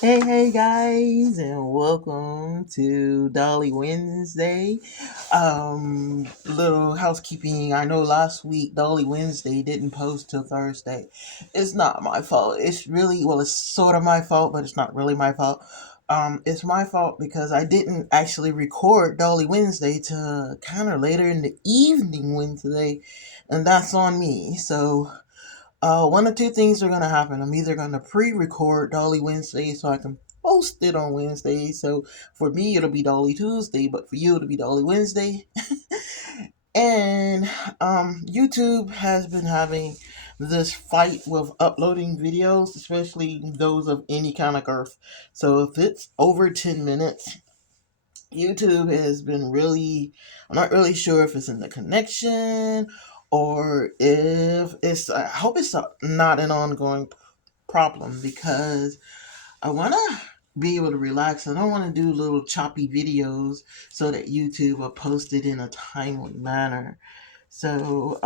Hey guys, and welcome to Dolly Wednesday. Little housekeeping. I know last week Dolly Wednesday didn't post till Thursday. It's not my fault. It's sort of my fault, but it's not really my fault. It's my fault because I didn't actually record Dolly Wednesday to kind of later in the evening Wednesday, and that's on me. So one of two things are gonna happen. I'm either gonna pre-record Dolly Wednesday so I can post it on Wednesday. So for me, it'll be Dolly Tuesday, but for you, it'll be Dolly Wednesday. And YouTube has been having this fight with uploading videos, especially those of any kind of girth. So if it's over 10 minutes, YouTube has been really, I'm not really sure if it's in the connection or if it's, I hope it's not an ongoing problem because I want to be able to relax. I don't want to do little choppy videos so that YouTube will post it in a timely manner. So,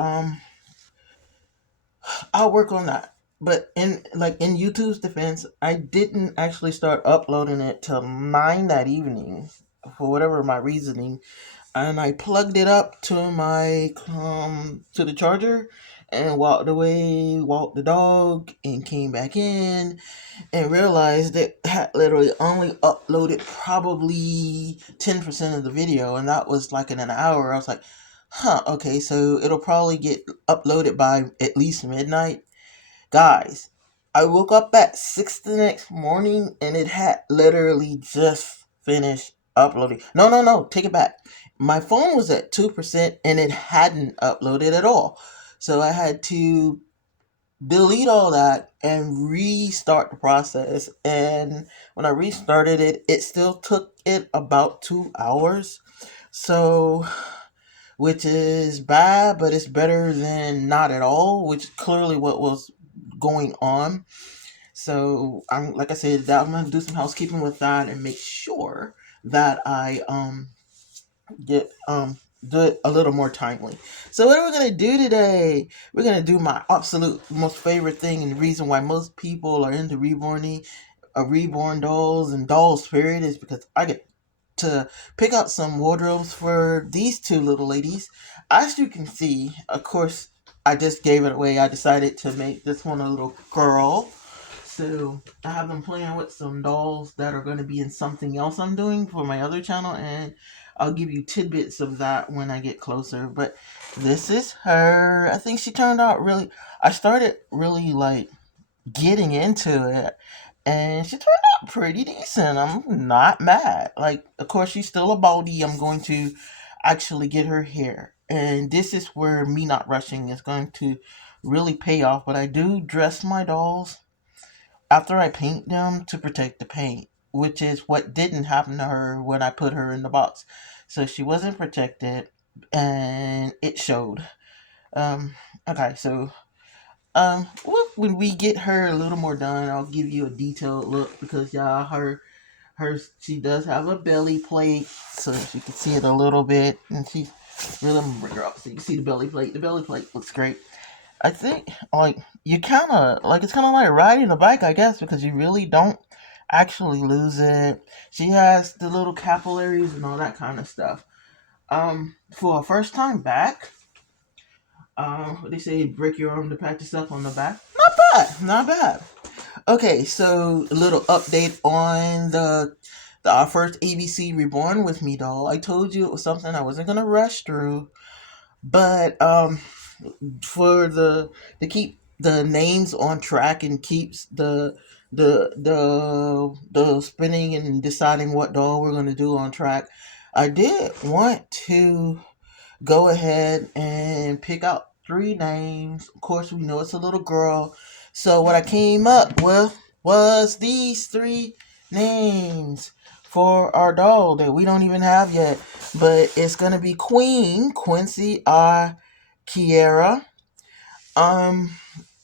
I'll work on that. But in YouTube's defense, I didn't actually start uploading it till 9 that evening for whatever my reasoning, and I plugged it up to my to the charger and walked away, walked the dog, and came back in and realized that had literally only uploaded probably 10% of the video, and that was like in an hour. I was like, huh, okay, so it'll probably get uploaded by at least midnight. Guys, I woke up at 6 the next morning and it had literally just finished uploading. No, no, no, take it back. My phone was at 2% and it hadn't uploaded at all. So I had to delete all that and restart the process. And when I restarted it, it still took it about 2 hours. So, which is bad, but it's better than not at all, which is clearly what was going on. So I'm like I said, that I'm gonna do some housekeeping with that and make sure that I get do it a little more timely. So what are we gonna do today? We're gonna do my absolute most favorite thing and the reason why most people are into reborn dolls and dolls period is because I get to pick out some wardrobes for these two little ladies. As you can see, of course, I just gave it away. I decided to make this one a little girl. So I have been playing with some dolls that are going to be in something else I'm doing for my other channel, and I'll give you tidbits of that when I get closer. But this is her. I think she turned out really. I started really like getting into it, and she turned out pretty decent. I'm not mad. Like, of course, she's still a baldy. I'm going to actually get her hair, and this is where me not rushing is going to really pay off. But I do dress my dolls after I paint them to protect the paint, which is what didn't happen to her when I put her in the box. So she wasn't protected, and it showed. Um, okay, so when we get her a little more done, I'll give you a detailed look because y'all, she does have a belly plate, so you can see it a little bit, and she really, I'm gonna bring her up so you can see the belly plate. The belly plate looks great. I think like you kind of like it's kind of like riding a bike, I guess, because you really don't actually lose it. She has the little capillaries and all that kind of stuff. For a first time back, what they say, break your arm to pat yourself on the back. Not bad, not bad. Okay, so a little update on the our first ABC Reborn with Me doll. I told you it was something I wasn't gonna rush through, but for the to keep the names on track and keeps the spinning and deciding what doll we're gonna do on track, I did want to go ahead and pick out three names. Of course, we know it's a little girl. So what I came up with was these three names for our doll that we don't even have yet. But it's gonna be Queen Quincy R. Kiera. Um,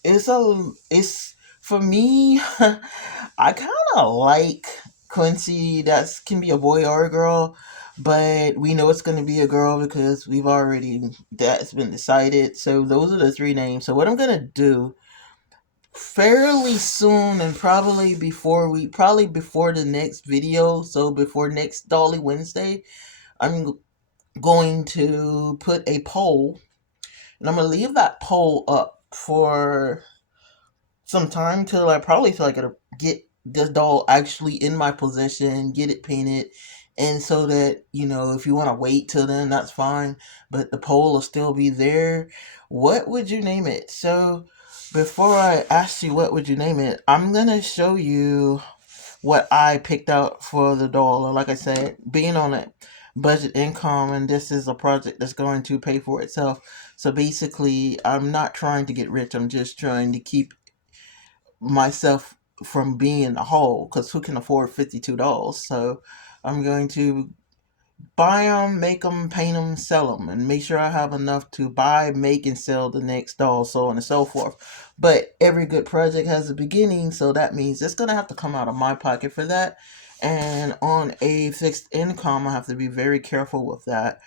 it's for me. I kind of like Quincy. That can be a boy or a girl, but we know it's going to be a girl because that's been decided. So those are the three names. So what I'm gonna do fairly soon, and probably before the next video, so before next Dolly Wednesday, I'm going to put a poll, and I'm gonna leave that poll up for some time till I could get this doll actually in my possession, get it painted, and so that, if you want to wait till then, that's fine. But the poll will still be there. What would you name it? So before I ask you what would you name it, I'm gonna show you what I picked out for the doll. Like I said, being on a budget income, and this is a project that's going to pay for itself. So basically, I'm not trying to get rich. I'm just trying to keep myself from being in the hole, because who can afford $52? So I'm going to buy them, make them, paint them, sell them, and make sure I have enough to buy, make, and sell the next doll, so on and so forth. But every good project has a beginning, so that means it's going to have to come out of my pocket for that. And on a fixed income, I have to be very careful with that.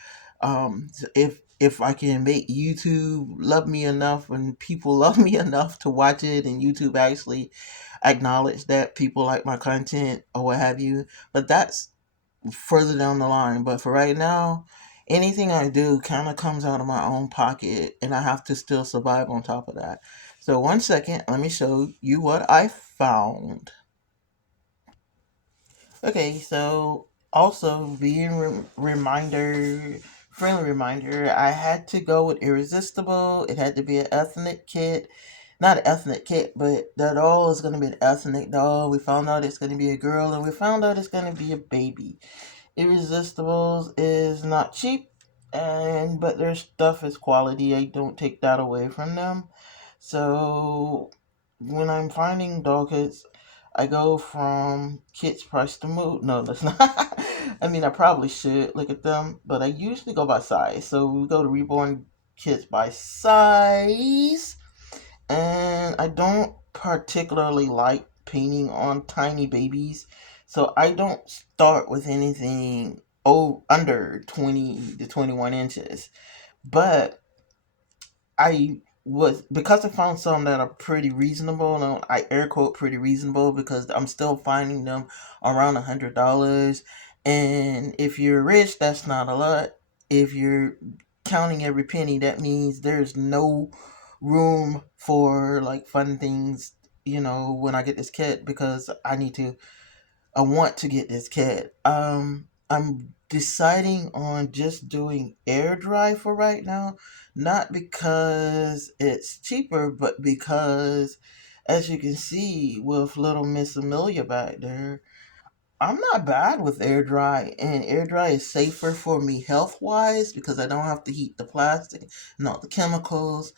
If I can make YouTube love me enough and people love me enough to watch it, and YouTube actually acknowledge that people like my content or what have you. But that's further down the line. But for right now, anything I do kind of comes out of my own pocket, and I have to still survive on top of that. So, one second, let me show you what I found. Okay, so also being friendly reminder, I had to go with Irresistible. It had to be an ethnic kit. Not an ethnic kit, but the doll is going to be an ethnic doll. We found out it's going to be a girl, and we found out it's going to be a baby. Irresistibles is not cheap, and but their stuff is quality. I don't take that away from them. So when I'm finding dog kits, I go from kits price to mood. No, that's not. I mean, I probably should look at them, but I usually go by size. So we go to Reborn kits by size, and I don't particularly like painting on tiny babies, so I don't start with anything under 20 to 21 inches. But I was, because I found some that are pretty reasonable, and I air quote pretty reasonable because I'm still finding them around $100. And if you're rich, that's not a lot. If you're counting every penny, that means there's no room for like fun things, when I get this kit, because I want to get this kit. I'm deciding on just doing air dry for right now, not because it's cheaper, but because, as you can see with little Miss Amelia back there, I'm not bad with air dry, and air dry is safer for me health wise because I don't have to heat the plastic and all the chemicals.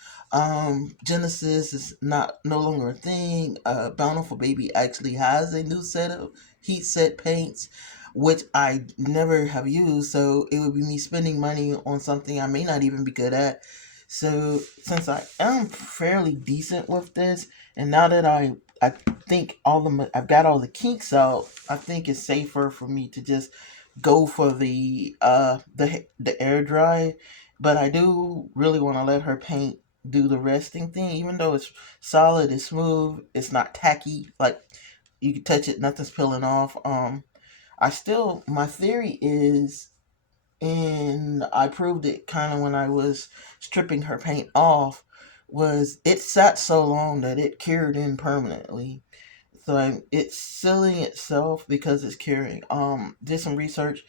Genesis is not no longer a thing. Bountiful Baby actually has a new set of heat set paints, which I never have used, so it would be me spending money on something I may not even be good at. So since I am fairly decent with this, and now that I think I've got all the kinks out, I think it's safer for me to just go for the air dry. But I do really want to let her paint do the resting thing, even though it's solid, it's smooth, it's not tacky. Like you can touch it, nothing's peeling off. My theory is, and I proved it kind of when I was stripping her paint off, was it sat so long that it cured in permanently. So it's sealing itself because it's curing. Did some research.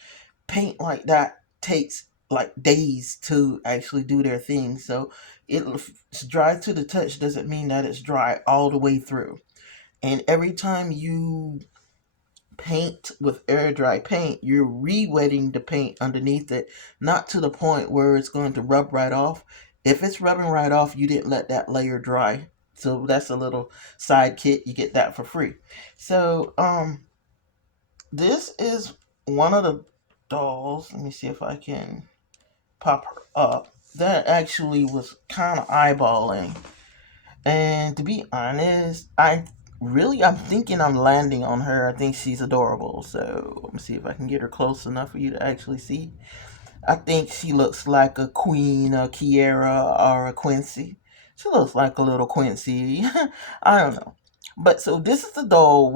Paint like that takes like days to actually do their thing. So it's dry to the touch doesn't mean that it's dry all the way through. And every time you paint with air dry paint, you're re-wetting the paint underneath it, not to the point where it's going to rub right off. If it's rubbing right off, you didn't let that layer dry. So that's a little side kit. You get that for free. So this is one of the dolls. Let me see if I can pop her up. That actually was kind of eyeballing. And to be honest, I'm thinking I'm landing on her. I think she's adorable. So let me see if I can get her close enough for you to actually see. I think she looks like a Queen, a Kiera, or a Quincy. She looks like a little Quincy. I don't know. But so this is the doll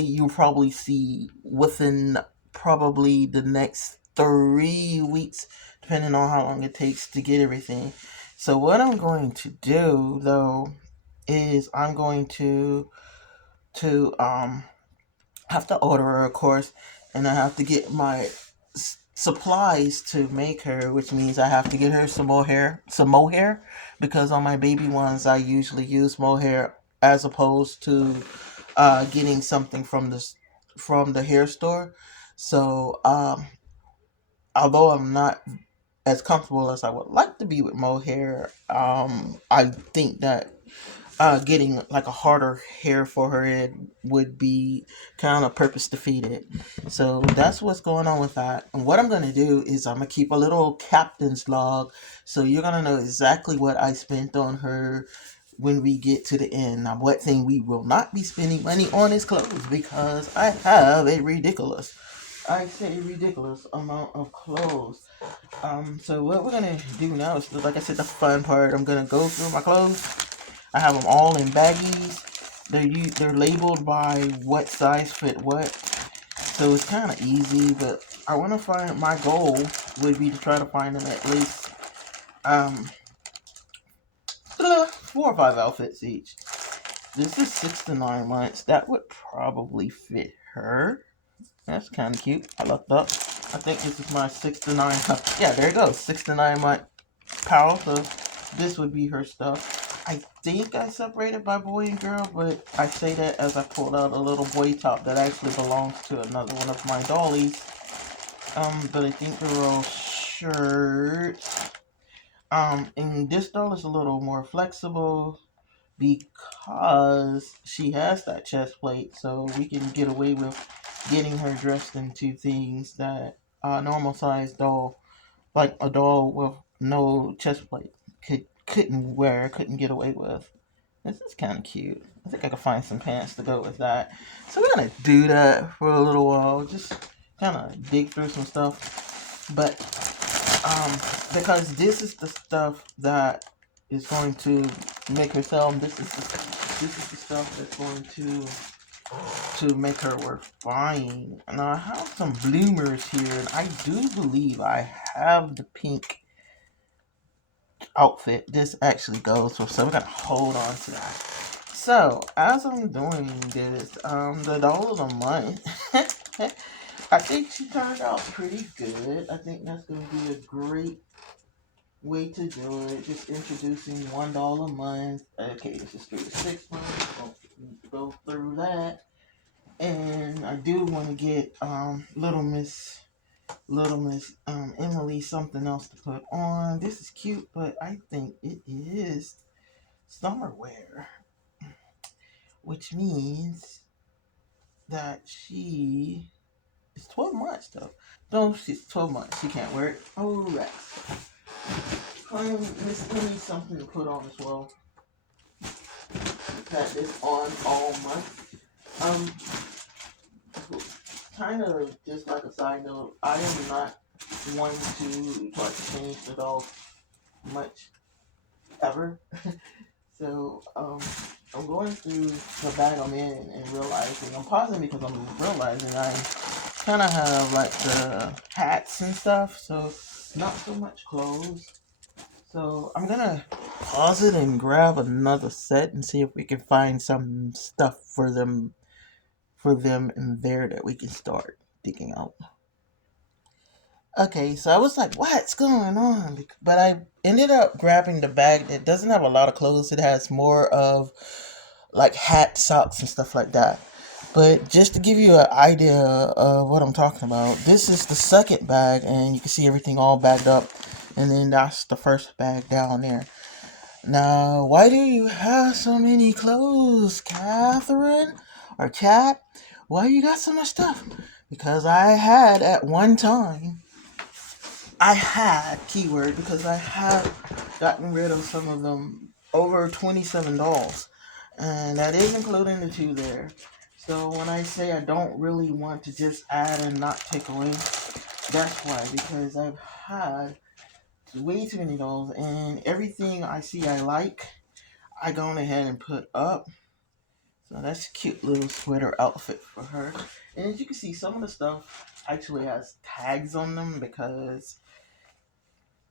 you'll probably see within probably the next 3 weeks, depending on how long it takes to get everything. So what I'm going to do though is I'm going to have to order her, of course, and I have to get my supplies to make her, which means I have to get her some mohair, because on my baby ones I usually use mohair as opposed to getting something from the hair store. So although I'm not as comfortable as I would like to be with mohair, I think that getting like a harder hair for her head would be kind of purpose defeated. So that's what's going on with that. And what I'm going to do is I'm going to keep a little captain's log. So you're going to know exactly what I spent on her when we get to the end. Now, what thing we will not be spending money on is clothes, because I have I say ridiculous amount of clothes. So what we're gonna do now is, like I said, the fun part. I'm gonna go through my clothes. I have them all in baggies. They're labeled by what size fit what, so it's kind of easy. But I want to find, my goal would be to try to find them at least um 4 or 5 outfits each. This is 6 to 9 months. That would probably fit her. That's kind of cute. I looked up. I think this is my 6 to 9. Yeah, there you go. 6 to 9 month pal. So this would be her stuff. I think I separated by boy and girl, but I say that as I pulled out a little boy top that actually belongs to another one of my dollies. But I think they're all shirts. And this doll is a little more flexible because she has that chest plate, so we can get away with getting her dressed into things that a normal size doll, like a doll with no chest plate, couldn't get away with. This is kind of cute. I think I could find some pants to go with that. So we're gonna do that for a little while, just kind of dig through some stuff. But um, because this is the stuff that is going to make her sell. This is the stuff that's going to make her worth buying. Now I have some bloomers here, and I do believe I have the pink outfit this actually goes with, so we're gonna hold on to that. So as I'm doing this, the doll of the month, I think she turned out pretty good. I think that's gonna be a great way to do it. Just introducing $1 a month. Okay, this is 3 to 6 months. Go through that, and I do want to get Little Miss Emily something else to put on. This is cute, but I think it is summer wear, which means that she is 12 months though. No, she's 12 months. She can't wear it. Oh, rats. Miss Emily something to put on as well. Had this on all month. Um, kind of just like a side note, I am not one to try to change the dog much ever. So I'm going through the bag I'm in and realizing, I'm pausing because I'm realizing I kind of have like the hats and stuff, so not so much clothes. So I'm gonna pause it and grab another set and see if we can find some stuff for them in there that we can start digging out. Okay, so I was like, what's going on? But I ended up grabbing the bag that doesn't have a lot of clothes. It has more of like hat, socks, and stuff like that. But just to give you an idea of what I'm talking about, this is the second bag, and you can see everything all bagged up. And then that's the first bag down there. Now, why do you have so many clothes, Catherine? Or Cat? Why you got so much stuff? Because I had at one time, I had, keyword, because I had gotten rid of some of them, over 27 dolls. And that is including the two there. So when I say I don't really want to just add and not take away, that's why. Because I've had way too many dolls, and everything I see I like, I gone ahead and put up. So that's a cute little sweater outfit for her. And as you can see, some of the stuff actually has tags on them because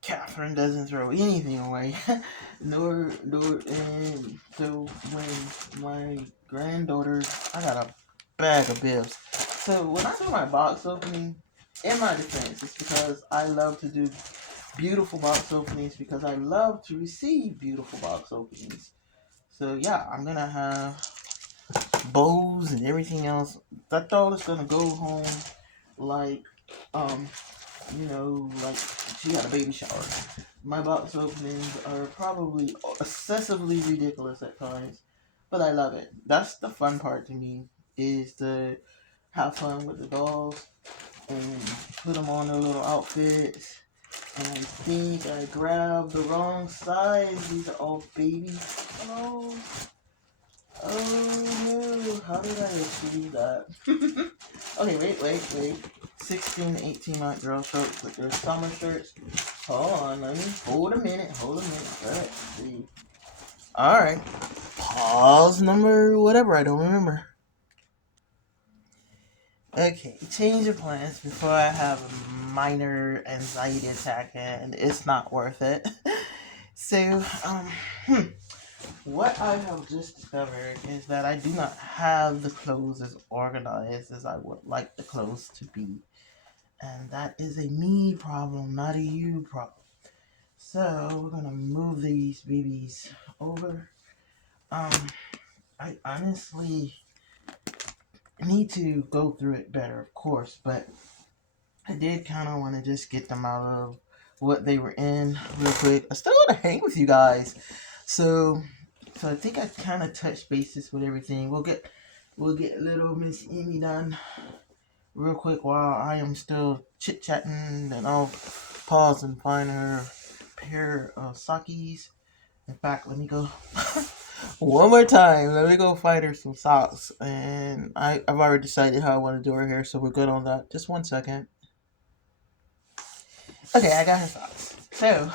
Catherine doesn't throw anything away. And so when my granddaughter, I got a bag of bibs. So when I do my box opening, in my defense, it's because I love to do beautiful box openings because I love to receive beautiful box openings. So yeah, I'm gonna have bows and everything else. That's all is gonna go home like um like she had a baby shower. My box openings are probably excessively ridiculous at times, but I love it. That's the fun part to me is to have fun with the dolls and put them on their little outfits. And I think I grabbed the wrong size. These are all baby clothes. Oh no, how did I achieve that? Okay, wait. 16 to 18-month girl shorts with their summer shirts. Hold on, hold a minute. Let's see. Alright. Pause number whatever, I don't remember. Okay, change of plans before I have a minor anxiety attack and it's not worth it. So, what I have just discovered is that I do not have the clothes as organized as I would like the clothes to be. And that is a me problem, not a you problem. So we're gonna move these babies over. Um, I honestly need to go through it better, of course, but I did kind of want to just get them out of what they were in real quick. I still want to hang with you guys, so I think I kind of touched bases with everything. We'll get little Miss Amy done real quick while I am still chit chatting, and I'll pause and find her pair of sockies. In fact, let me go one more time. Let me go find her some socks, and I've already decided how I want to do her hair, so we're good on that. Just 1 second. Okay, I got her socks. So,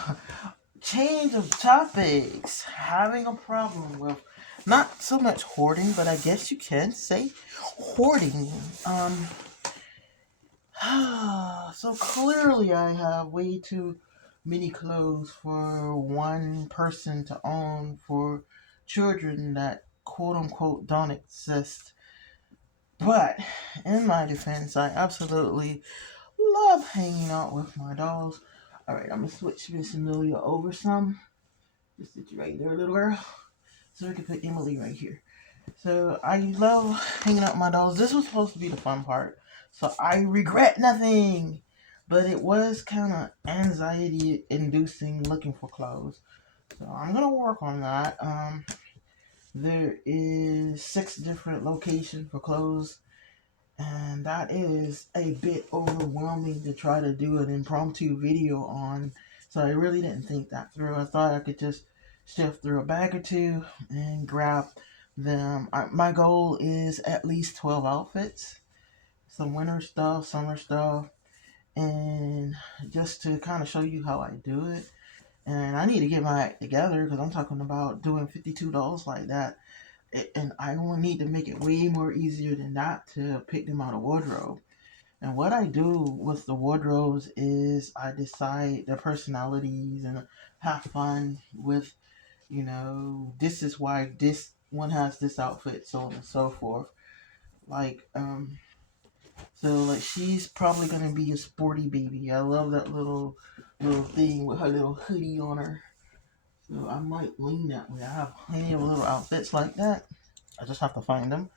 change of topics. Having a problem with not so much hoarding, but I guess you can say hoarding. So clearly I have way too many clothes for one person to own for children that quote unquote don't exist. But in my defense, I absolutely love hanging out with my dolls. Alright, I'm gonna switch Miss Amelia over some. Just sit you right there, little girl. So we can put Emily right here. So I love hanging out with my dolls. This was supposed to be the fun part. So I regret nothing. But it was kind of anxiety inducing looking for clothes. So I'm gonna work on that. There is 6 different locations for clothes, and that is a bit overwhelming to try to do an impromptu video on. So I really didn't think that through. I thought I could just shift through a bag or two and grab them. My goal is at least 12 outfits, some winter stuff, summer stuff, and just to kind of show you how I do it. And I need to get my act together because I'm talking about doing $52 like that. And I will need to make it way more easier than that to pick them out of wardrobe. And what I do with the wardrobes is I decide their personalities and have fun with, this is why this one has this outfit, so on and so forth. Like, she's probably gonna be a sporty baby. I love that little thing with her little hoodie on her. So I might lean that way. I have plenty of little outfits like that. I just have to find them.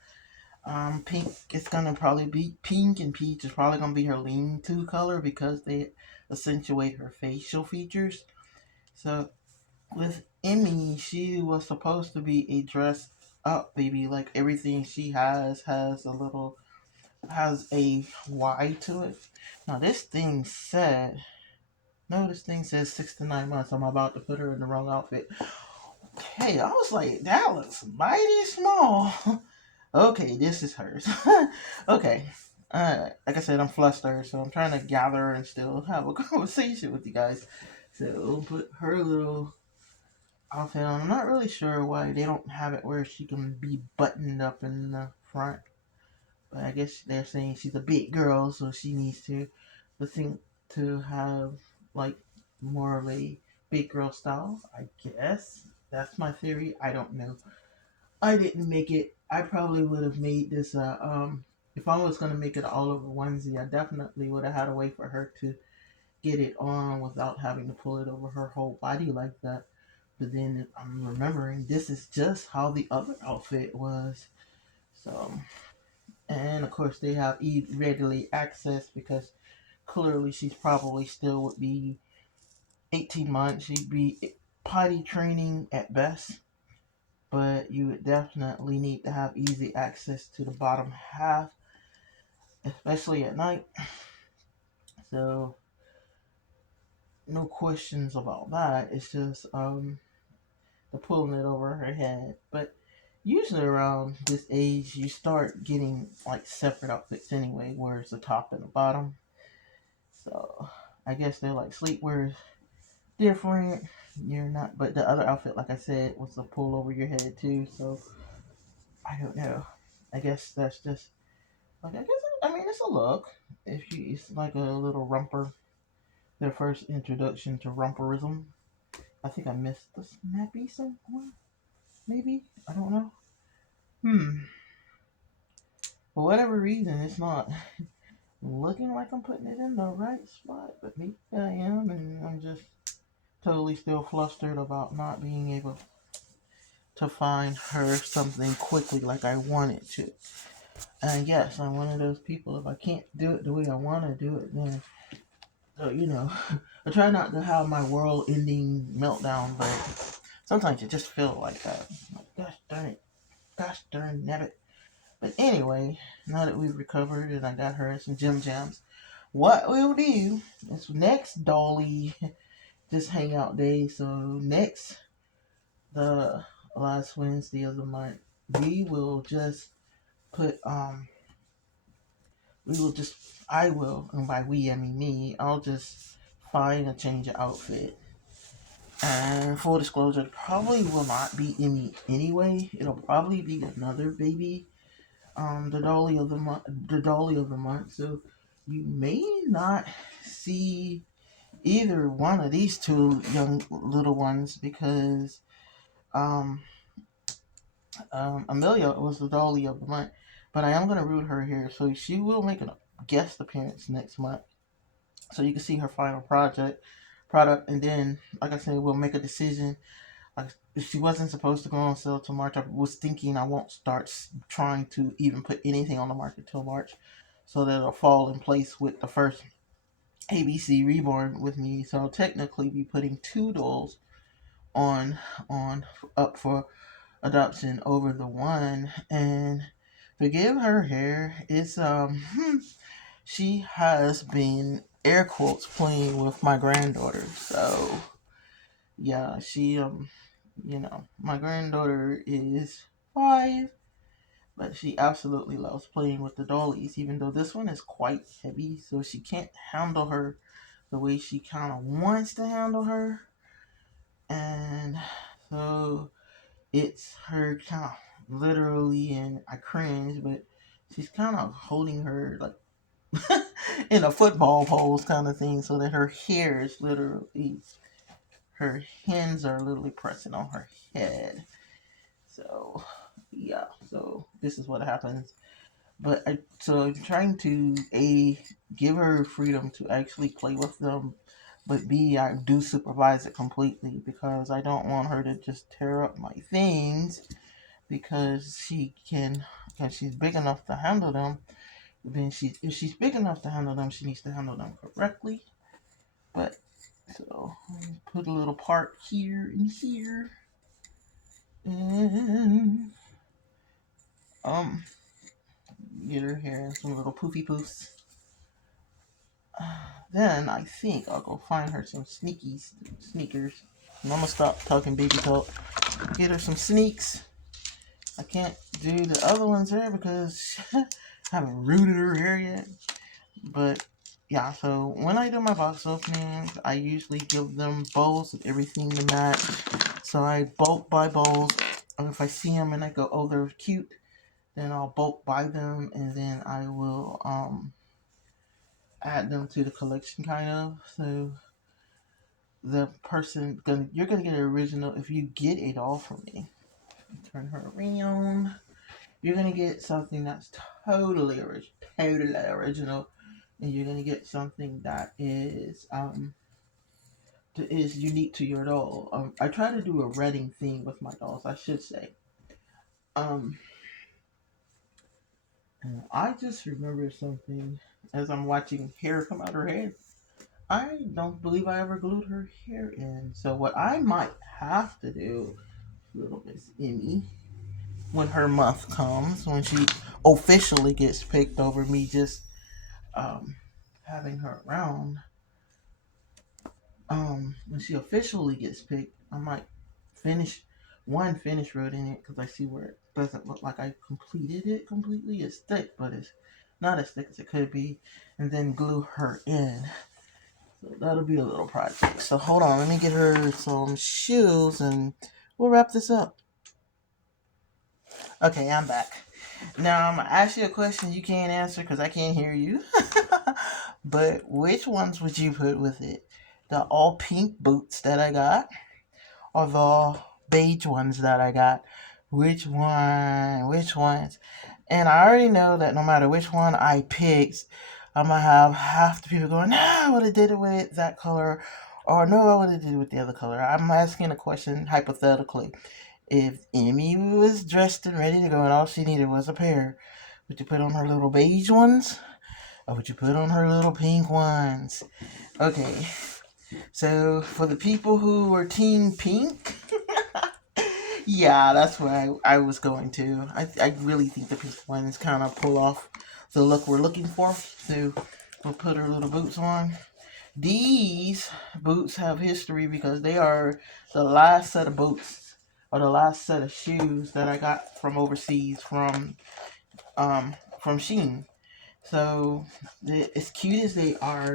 Pink is gonna probably be pink, and peach is probably gonna be her lean-to color because they accentuate her facial features. So with Emmy, she was supposed to be a dressed up baby. Like everything she has a Y to it. Now this thing said, no, this thing says 6 to 9 months. I'm about to put her in the wrong outfit. Okay, I was like, that looks mighty small. Okay, this is hers. Okay. Like I said, I'm flustered, so I'm trying to gather and still have a conversation with you guys. So we'll put her little outfit on. I'm not really sure why they don't have it where she can be buttoned up in the front. But I guess they're saying she's a big girl, so she needs to, think to have like more of a big girl style. I guess that's my theory. I don't know. I didn't make it. I probably would have made this. If I was gonna make it all over onesie, I definitely would have had a way for her to get it on without having to pull it over her whole body like that. But then I'm remembering this is just how the other outfit was. So, and of course they have readily access because clearly she's probably still would be 18 months. She'd be potty training at best, but you would definitely need to have easy access to the bottom half, especially at night. So no questions about that. It's just the pulling it over her head. But usually around this age, you start getting like separate outfits anyway, where it's the top and the bottom. So I guess they're like sleepwear different. You're not, but the other outfit, like I said, was the pull over your head too. So I don't know. I guess that's just like I mean it's a look. If you, it's like a little romper. Their first introduction to romperism. I think I missed the snappy somewhere. Maybe I don't know. Hmm. For whatever reason, it's not looking like I'm putting it in the right spot, but maybe I am, and I'm just totally still flustered about not being able to find her something quickly like I wanted to. And yes, I'm one of those people. If I can't do it the way I want to do it, then so I try not to have my world-ending meltdown, but sometimes you just feel like that. Like, gosh darn it, gosh darn it. But anyway, now that we've recovered and I got her some gym jams, what we'll do is next Dolly just hangout day. So next the last Wednesday of the month, we will just put we will just I will, and by we I mean me, I'll just find a change of outfit. And full disclosure, it probably will not be Emmy anyway. It'll probably be another baby, the dolly of the month. So you may not see either one of these two young little ones because um, Amelia was the dolly of the month. But I am going to root her here, so she will make a guest appearance next month, so you can see her final product, and then, like I said, we'll make a decision. If she wasn't supposed to go on sale till March, I was thinking I won't start trying to even put anything on the market till March, so that it'll fall in place with the first ABC Reborn with me. So I'll technically be putting two dolls on on up for adoption over the one. And forgive her hair, it's she has been air quotes playing with my granddaughter. So yeah, she my granddaughter is 5, but she absolutely loves playing with the dollies, even though this one is quite heavy, so she can't handle her the way she kind of wants to handle her. And so it's her kind of literally, and I cringe, but she's kind of holding her like in a football pose kind of thing, so that her hair is literally, her hands are literally pressing on her head. So yeah, so this is what happens. But so I'm trying to A, give her freedom to actually play with them, but B, I do supervise it completely because I don't want her to just tear up my things, because because she's big enough to handle them. Then if she's big enough to handle them, she needs to handle them correctly. But so put a little part here and here, and um get her hair some little poofy poofs. Then I think I'll go find her some sneakers. And I'm gonna stop talking baby talk. Get her some sneaks. I can't do the other ones there because I haven't rooted her hair yet. But yeah, so when I do my box openings, I usually give them bowls and everything to match. So I bulk buy bowls. And if I see them and I go, oh, they're cute, then I'll bulk buy them, and then I will add them to the collection, kind of. So the person you're gonna get an original if you get a doll from me. Turn her around. You're gonna get something that's totally original, and you're gonna get something that is unique to your doll. I try to do a Reading theme with my dolls, I should say. Um, I just remember something as I'm watching hair come out her head. I don't believe I ever glued her hair in. So what I might have to do, little Miss Emmy, when her month comes, when she officially gets picked over me just um, having her around, when she officially gets picked, I might finish writing it because I see where it doesn't look like I completed it completely. It's thick, but it's not as thick as it could be, and then glue her in. So that'll be a little project. So hold on, let me get her some shoes and we'll wrap this up. Okay, I'm back. Now I'm gonna ask you a question you can't answer because I can't hear you. But which ones would you put with it? The all pink boots that I got, or the beige ones that I got? Which one? Which ones? And I already know that no matter which one I picked, I'm gonna have half the people going, "No, I would have did it with that color," or "No, I would have did it with the other color." I'm asking a question hypothetically. If Emmy was dressed and ready to go, and all she needed was a pair, would you put on her little beige ones, or would you put on her little pink ones? Okay, so for the people who were Team Pink, yeah, that's where I was going to. I really think the pink ones kind of pull off the look we're looking for. So we'll put her little boots on. These boots have history because they are the last set of boots or the last set of shoes that I got from overseas from Shein. So as cute as they are,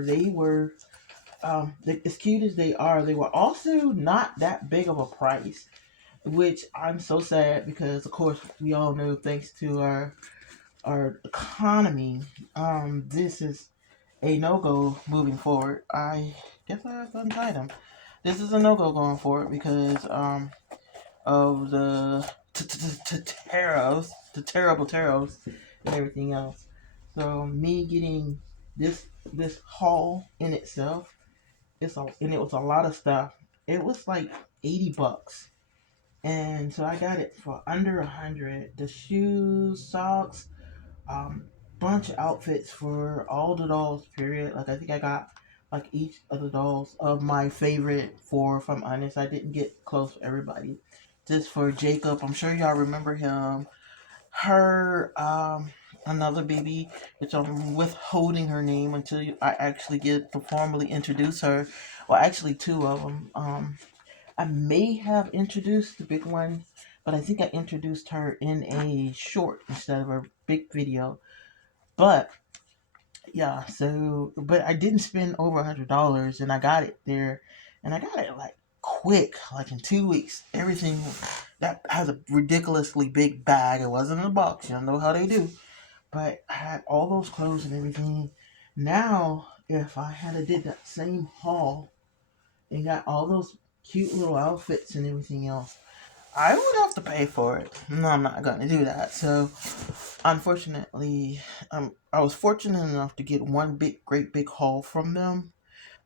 as cute as they were also not that big of a price, which I'm so sad because of course we all know thanks to our economy, this is a no go moving forward. I guess I have to untie them. This is a no go going forward because of the tariffs, the terrible tariffs, and everything else. So me getting this haul in itself, and it was a lot of stuff. It was like $80, and so I got it for under 100. The shoes, socks, um, bunch of outfits for all the dolls. Period. Like I think I got like each of the dolls of my favorite four. If I'm honest, I didn't get close with everybody. Just for Jacob, I'm sure y'all remember him. Her, another baby, which I'm withholding her name until I actually get to formally introduce her. Well, actually, two of them. I may have introduced the big one, but I think I introduced her in a short instead of a big video. But yeah, so but I didn't spend over $100, and I got it there, and I got it like quick, like in 2 weeks. Everything that has a ridiculously big bag. It wasn't in a box. You don't know how they do, but I had all those clothes and everything. Now, if I had a did that same haul and got all those cute little outfits and everything else, I would have to pay for it. No, I'm not going to do that. So, unfortunately, I was fortunate enough to get one great big haul from them,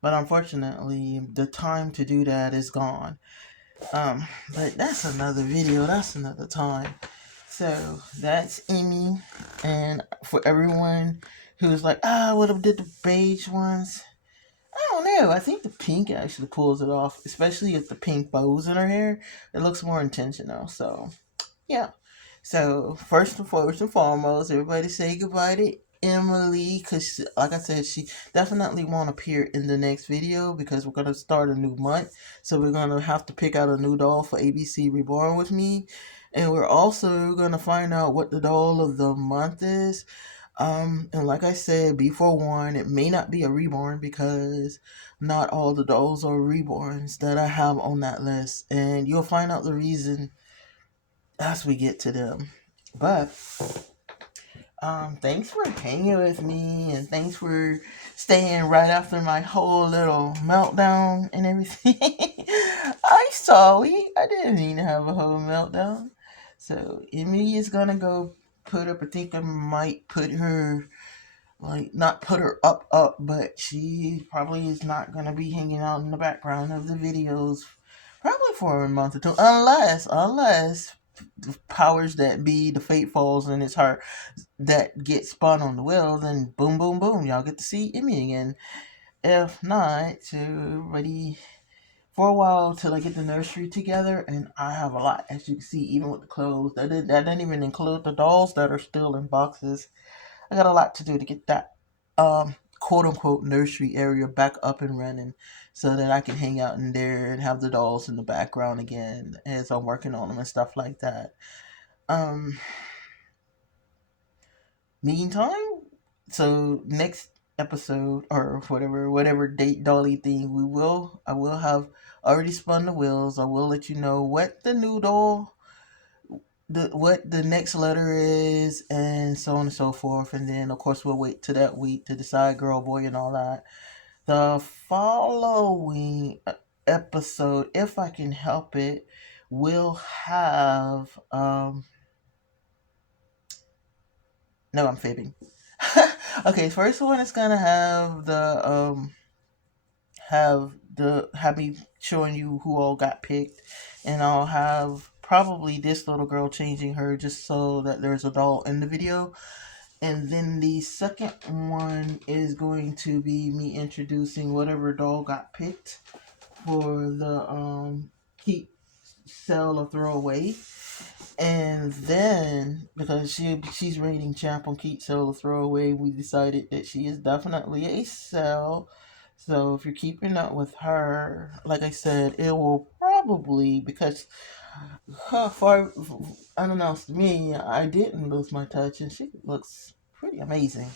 but unfortunately, the time to do that is gone. But that's another video. That's another time. So that's Emmy, and for everyone who's like, I would have did the beige ones. I don't know. I think the pink actually pulls it off, especially with the pink bows in her hair. It looks more intentional. So yeah. So first and foremost, everybody say goodbye to Emily because, like I said, she definitely won't appear in the next video because we're gonna start a new month. So we're gonna have to pick out a new doll for ABC Reborn with me, and we're also gonna find out what the doll of the month is. And like I said, be forewarned, it may not be a reborn because not all the dolls are reborns that I have on that list, and you'll find out the reason as we get to them. But thanks for hanging with me, and thanks for staying right after my whole little meltdown and everything. I sorry, I didn't mean to have a whole meltdown. So Emily is gonna go put up. I think I might put her, like, not put her up, but she probably is not gonna be hanging out in the background of the videos probably for a month or two, unless the powers that be, the fate falls and it's her that get spun on the wheel, then boom, boom, boom, y'all get to see Emmy again. If not, so everybody, for a while till I get the nursery together, and I have a lot, as you can see, even with the clothes. That didn't even include the dolls that are still in boxes. I got a lot to do to get that quote unquote nursery area back up and running so that I can hang out in there and have the dolls in the background again as I'm working on them and stuff like that. Um Meantime, so next episode or whatever date Dolly thing I will have already spun the wheels. I will let you know what the new doll, what the next letter is, and so on and so forth. And then of course we'll wait to that week to decide girl, boy, and all that. The following episode, if I can help it, will have no, I'm fibbing. Okay, first one is gonna have me showing you who all got picked, and I'll have probably this little girl changing her just so that there's a doll in the video. And then the second one is going to be me introducing whatever doll got picked for the keep, sell, or throw away. And then, because she's reigning champ on keep, sell, or throw away, we decided that she is definitely a sell. So if you're keeping up with her, like I said, it will probably, because for unannounced to me, I didn't lose my touch, and she looks pretty amazing.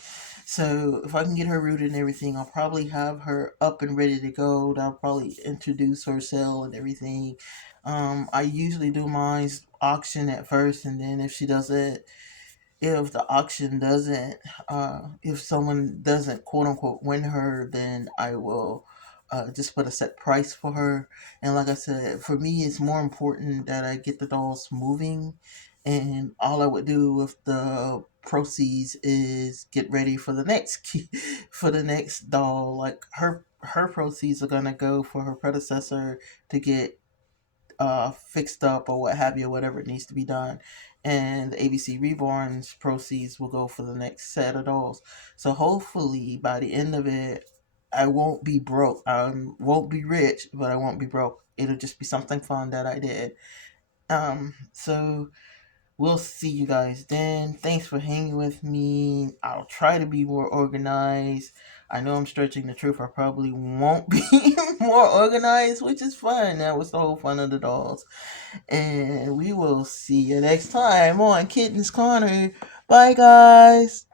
So if I can get her rooted and everything, I'll probably have her up and ready to go. I'll probably introduce her, sell, and everything. I usually do mine's auction at first, and then if the auction doesn't, if someone doesn't quote unquote win her, then I will just put a set price for her. And like I said, for me, it's more important that I get the dolls moving, and all I would do with the proceeds is get ready for the next for the next doll. Like her proceeds are gonna go for her predecessor to get fixed up or what have you, whatever it needs to be done. And the ABC Reborn's proceeds will go for the next set of dolls. So hopefully by the end of it, I won't be broke. I won't be rich, but I won't be broke. It'll just be something fun that I did. So we'll see you guys then. Thanks for hanging with me. I'll try to be more organized. I know I'm stretching the truth. I probably won't be more organized, which is fun. That was the whole fun of the dolls. And we will see you next time on Kitten's Corner. Bye, guys.